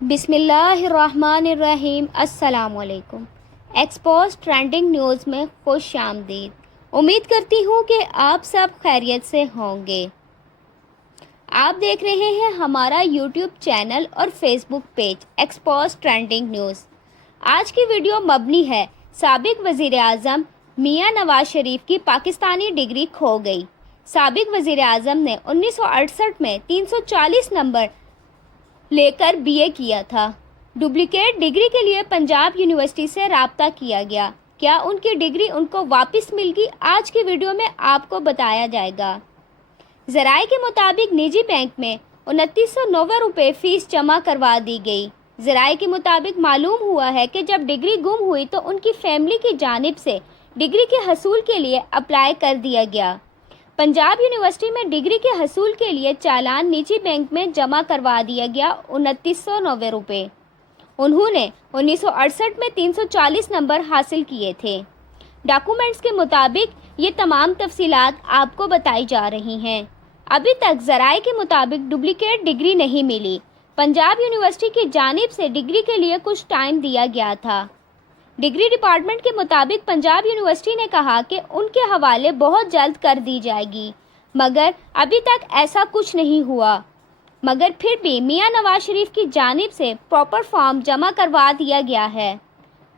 بسم اللہ الرحمن الرحیم۔ السلام علیکم۔ ایکسپوز ٹرینڈنگ نیوز میں خوش آمدید۔ امید کرتی ہوں کہ آپ سب خیریت سے ہوں گے۔ آپ دیکھ رہے ہیں ہمارا یوٹیوب چینل اور Facebook page expose trending news. آج کی ویڈیو مبنی ہے سابق وزیر اعظم میاں نواز شریف کی پاکستانی ڈگری کھو گئی۔ سابق وزیر اعظم نے 1968 میں 340 نمبر لے کر بی اے کیا تھا۔ ڈپلیکیٹ ڈگری کے لیے پنجاب یونیورسٹی سے رابطہ کیا گیا۔ کیا ان کی ڈگری ان کو واپس مل گئی؟ آج کی ویڈیو میں آپ کو بتایا جائے گا۔ ذرائع کے مطابق نجی بینک میں 2990 روپے فیس جمع کروا دی گئی۔ ذرائع کے مطابق معلوم ہوا ہے کہ جب ڈگری گم ہوئی تو ان کی فیملی کی جانب سے ڈگری کے حصول کے لیے اپلائی کر دیا گیا۔ پنجاب یونیورسٹی میں ڈگری کے حصول کے لیے چالان نجی بینک میں جمع کروا دیا گیا 2990 روپے۔ انہوں نے 1968 میں 340 نمبر حاصل کیے تھے۔ ڈاکومنٹس کے مطابق یہ تمام تفصیلات آپ کو بتائی جا رہی ہیں۔ ابھی تک ذرائع کے مطابق ڈپلیکیٹ ڈگری نہیں ملی۔ پنجاب یونیورسٹی کی جانب سے ڈگری کے لیے کچھ ٹائم دیا گیا تھا۔ ڈگری ڈپارٹمنٹ کے مطابق پنجاب یونیورسٹی نے کہا کہ ان کے حوالے بہت جلد کر دی جائے گی، مگر ابھی تک ایسا کچھ نہیں ہوا۔ مگر پھر بھی میاں نواز شریف کی جانب سے پراپر فارم جمع کروا دیا گیا ہے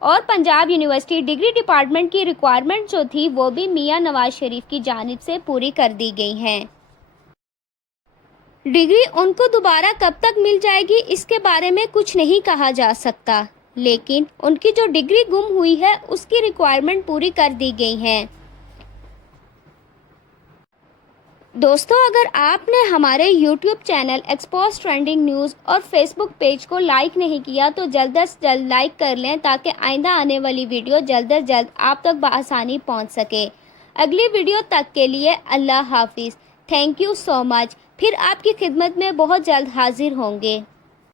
اور پنجاب یونیورسٹی ڈگری ڈپارٹمنٹ کی ریکوائرمنٹ جو تھی وہ بھی میاں نواز شریف کی جانب سے پوری کر دی گئی ہیں۔ ڈگری ان کو دوبارہ کب تک مل جائے گی اس کے بارے میں کچھ نہیں کہا جا سکتا، لیکن ان کی جو ڈگری گم ہوئی ہے اس کی ریکوائرمنٹ پوری کر دی گئی ہیں۔ دوستو، اگر آپ نے ہمارے YouTube channel expose trending news اور فیس بک پیج کو لائک نہیں کیا تو جلد از جلد لائک کر لیں تاکہ آئندہ آنے والی ویڈیو جلد از جلد آپ تک بآسانی پہنچ سکے۔ اگلی ویڈیو تک کے لیے اللہ حافظ۔ تھینک یو سو مچ۔ پھر آپ کی خدمت میں بہت جلد حاضر ہوں گے۔